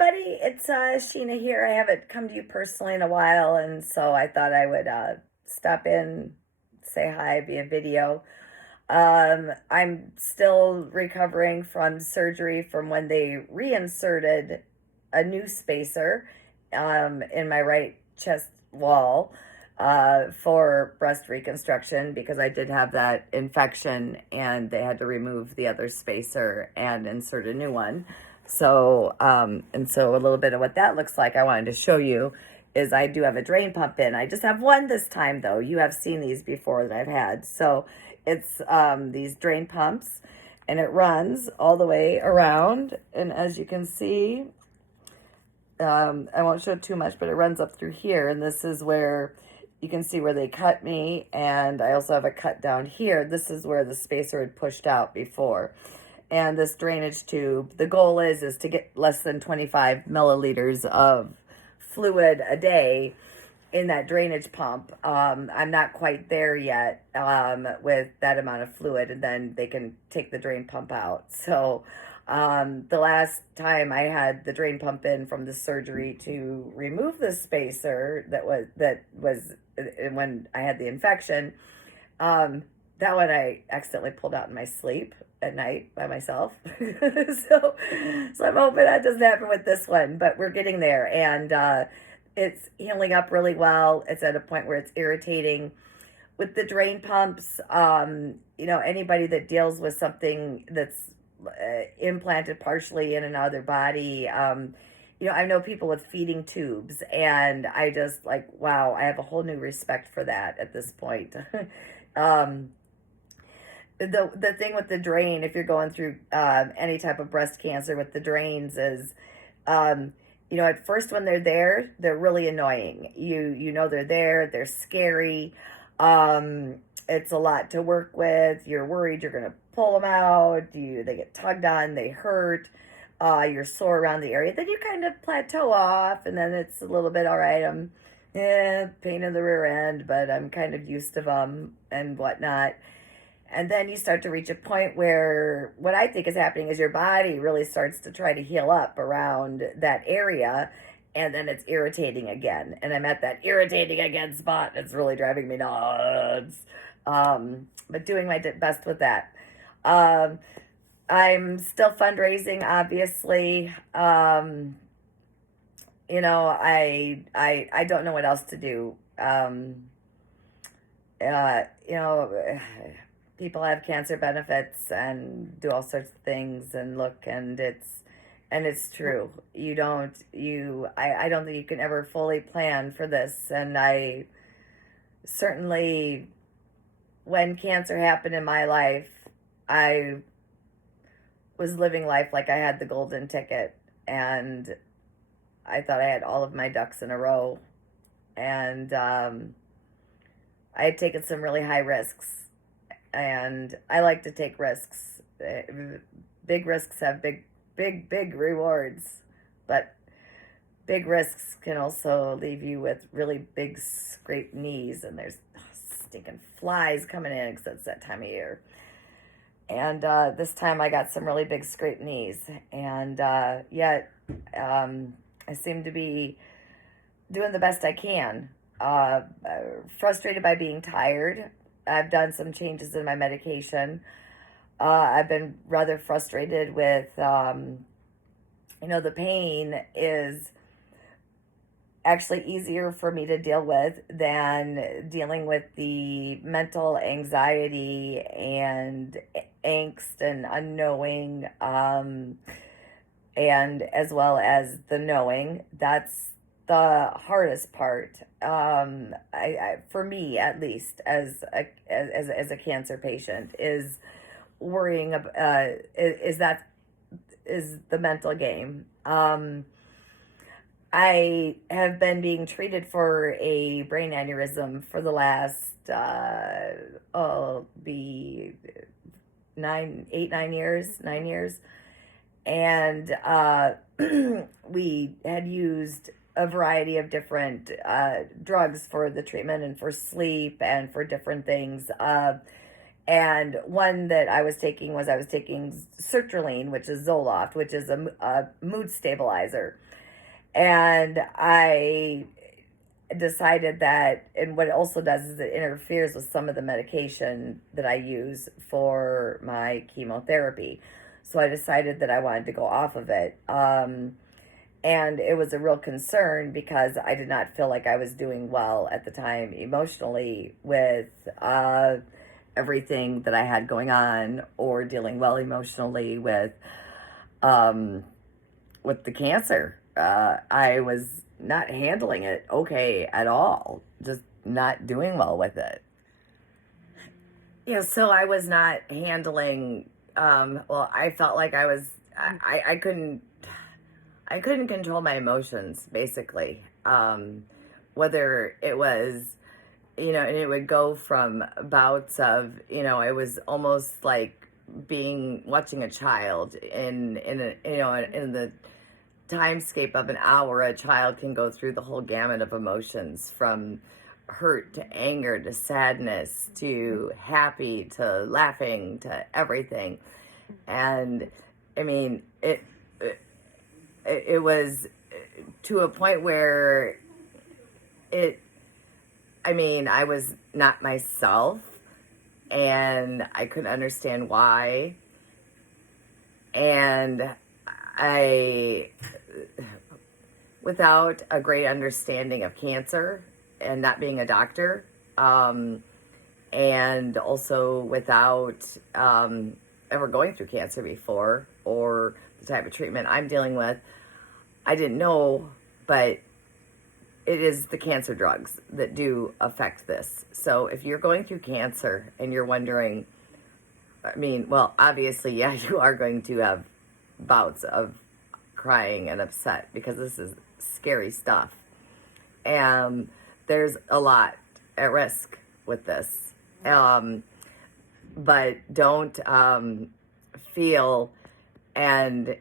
everybody, it's Sheena here. I haven't come to you personally in a while, and so I thought I would stop in, say hi via video. I'm still recovering from surgery from when they reinserted a new spacer in my right chest wall for breast reconstruction because I did have that infection and they had to remove the other spacer and insert a new one. So, and so a little bit of what that looks like I wanted to show you is I do have a drain pump in. I just have one this time though. You have seen these before that I've had. So it's these drain pumps and it runs all the way around. And as you can see, I won't show too much, but it runs up through here. And this is where you can see where they cut me. And I also have a cut down here. This is where the spacer had pushed out before. And this drainage tube, the goal is to get less than 25 milliliters of fluid a day in that drainage pump. I'm not quite there yet with that amount of fluid, and then they can take the drain pump out. So the last time I had the drain pump in from the surgery to remove the spacer that was when I had the infection, that one I accidentally pulled out in my sleep at night by myself. so I'm hoping that doesn't happen with this one, but we're getting there. And it's healing up really well. It's at a point where it's irritating. With the drain pumps, anybody that deals with something that's implanted partially in another body, I know people with feeding tubes, and I just wow, I have a whole new respect for that at this point. The thing with the drain, if you're going through any type of breast cancer with the drains is, at first when they're there, they're really annoying. You know they're there, they're scary. It's a lot to work with. You're worried you're going to pull them out. They get tugged on, they hurt. You're sore around the area. Then you kind of plateau off, and then it's a little bit, all right, pain in the rear end, but I'm kind of used to them and whatnot. And then you start to reach a point where what I think is happening is your body really starts to try to heal up around that area, and then it's irritating again. And I'm at that irritating again spot. It's really driving me nuts. But doing my best with that. I'm still fundraising, obviously. I don't know what else to do. People have cancer benefits and do all sorts of things and look, and it's true. I don't think you can ever fully plan for this. And I certainly, when cancer happened in my life, I was living life like I had the golden ticket, and I thought I had all of my ducks in a row. And I had taken some really high risks. And I like to take risks. Big risks have big rewards, but big risks can also leave you with really big scraped knees, and there's stinking flies coming in because it's that time of year. And this time I got some really big scraped knees, and yet I seem to be doing the best I can. Frustrated by being tired. I've done some changes in my medication. I've been rather frustrated with, the pain is actually easier for me to deal with than dealing with the mental anxiety and angst and unknowing, and as well as the knowing. That's the hardest part, for me at least, as a cancer patient, is worrying about is the mental game. I have been being treated for a brain aneurysm for the last 9 years, and we had used a variety of different drugs for the treatment and for sleep and for different things. And one that I was taking sertraline, which is Zoloft, which is a mood stabilizer. And I decided that, and what it also does is it interferes with some of the medication that I use for my chemotherapy. So I decided that I wanted to go off of it. And it was a real concern because I did not feel like I was doing well at the time emotionally with everything that I had going on, or dealing well emotionally with the cancer. I was not handling it okay at all, just not doing well with it. So I was not handling, well, I felt like I couldn't control my emotions, basically. Whether it was, and it would go from bouts of, it was almost like watching a child in the timescape of an hour. A child can go through the whole gamut of emotions, from hurt to anger to sadness to happy to laughing to everything. And I mean, it was to a point where I was not myself, and I couldn't understand why. And without a great understanding of cancer, and not being a doctor, and also without ever going through cancer before, or the type of treatment I'm dealing with, I didn't know, but it is the cancer drugs that do affect this. So if you're going through cancer and you're wondering, well, obviously, yeah, you are going to have bouts of crying and upset, because this is scary stuff. And there's a lot at risk with this. But don't feel, and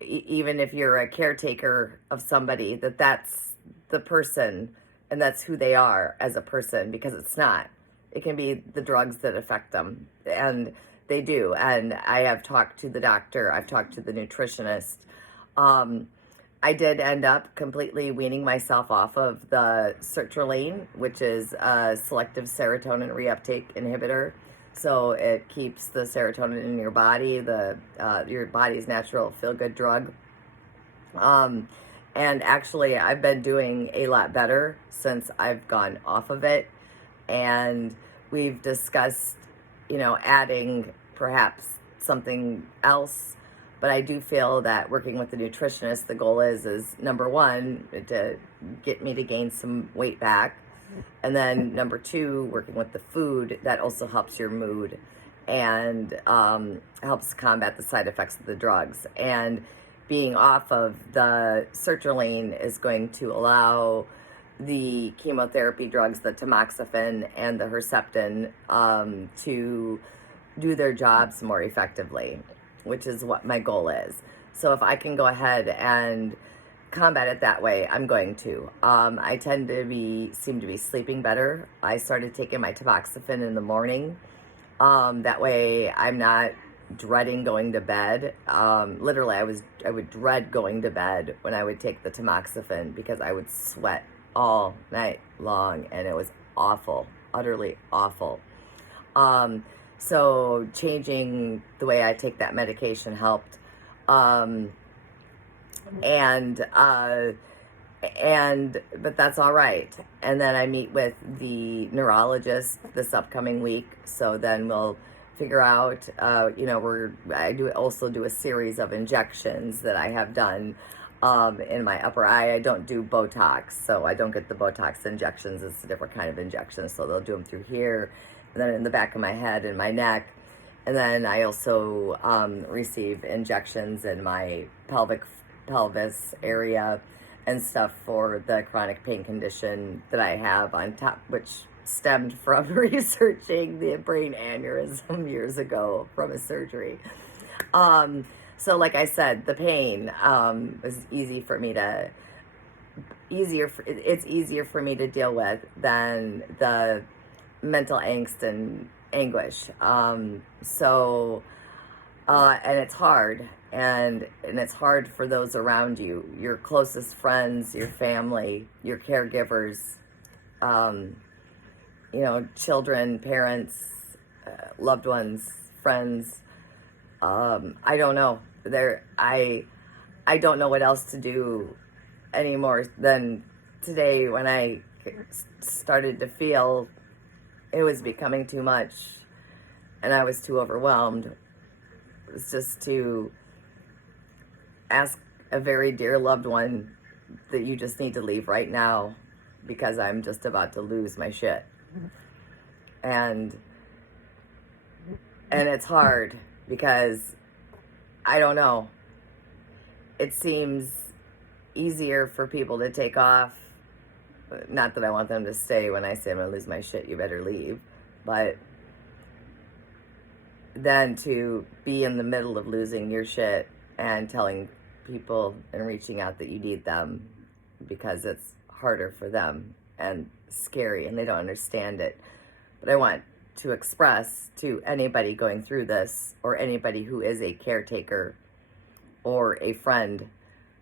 even if you're a caretaker of somebody, that's the person and that's who they are as a person, because it's not. It can be the drugs that affect them, and they do. And I have talked to the doctor, I've talked to the nutritionist. I did end up completely weaning myself off of the sertraline, which is a selective serotonin reuptake inhibitor. So it keeps the serotonin in your body, your body's natural feel-good drug. And actually, I've been doing a lot better since I've gone off of it. And we've discussed, adding perhaps something else. But I do feel that working with the nutritionist, the goal is number one, to get me to gain some weight back. And then number two, working with the food, that also helps your mood and helps combat the side effects of the drugs. And being off of the sertraline is going to allow the chemotherapy drugs, the tamoxifen and the Herceptin, to do their jobs more effectively, which is what my goal is. So if I can go ahead and combat it that way, I'm going to. I seem to be sleeping better. I started taking my tamoxifen in the morning. That way I'm not dreading going to bed. Literally, I would dread going to bed when I would take the tamoxifen, because I would sweat all night long, and it was awful, utterly awful. So changing the way I take that medication helped. But that's all right. And then I meet with the neurologist this upcoming week. So then we'll figure out, I also do a series of injections that I have done in my upper eye. I don't do Botox, so I don't get the Botox injections. It's a different kind of injection. So they'll do them through here, and then in the back of my head and my neck. And then I also receive injections in my pelvis area and stuff for the chronic pain condition that I have on top, which stemmed from researching the brain aneurysm years ago from a surgery. So like I said, the pain was it's easier for me to deal with than the mental angst anguish. And it's hard, and it's hard for those around you, your closest friends, your family, your caregivers, children, parents, loved ones, friends. I don't know. I don't know what else to do anymore than today when I started to feel it was becoming too much and I was too overwhelmed. It was just to ask a very dear loved one that you just need to leave right now because I'm just about to lose my shit. And it's hard because I don't know. It seems easier for people to take off. Not that I want them to stay when I say I'm going to lose my shit, you better leave. But then to be in the middle of losing your shit and telling people and reaching out that you need them because it's harder for them and scary and they don't understand it. But I want to express to anybody going through this or anybody who is a caretaker or a friend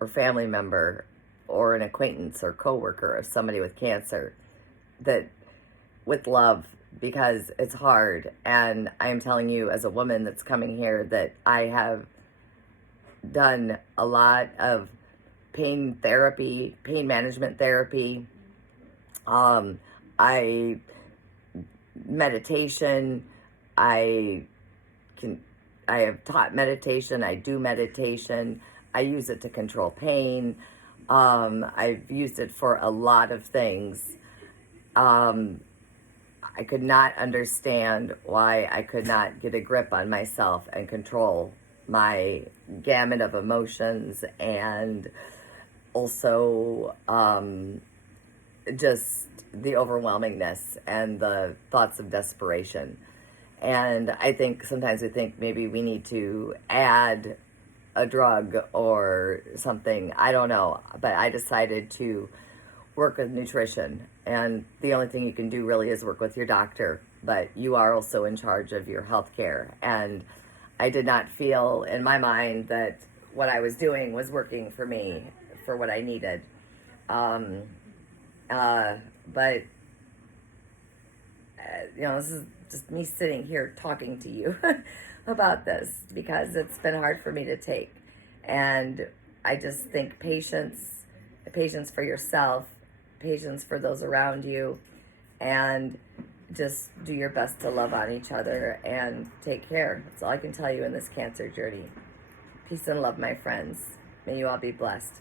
or family member or an acquaintance or coworker of somebody with cancer, that with love, because it's hard. And I am telling you as a woman that's coming here that I have done a lot of pain therapy, pain management therapy. Meditation. I have taught meditation. I do meditation. I use it to control pain. I've used it for a lot of things. I could not understand why I could not get a grip on myself and control my gamut of emotions, and also just the overwhelmingness and the thoughts of desperation. And I think sometimes we think maybe we need to add a drug or something. I don't know. But I decided to work with nutrition. And the only thing you can do really is work with your doctor. But you are also in charge of your health care. And I did not feel in my mind that what I was doing was working for me, for what I needed. But this is just me sitting here talking to you about this because it's been hard for me to take. And I just think patience for yourself, patience for those around you, and just do your best to love on each other and take care. That's all I can tell you in this cancer journey. Peace and love, my friends. May you all be blessed.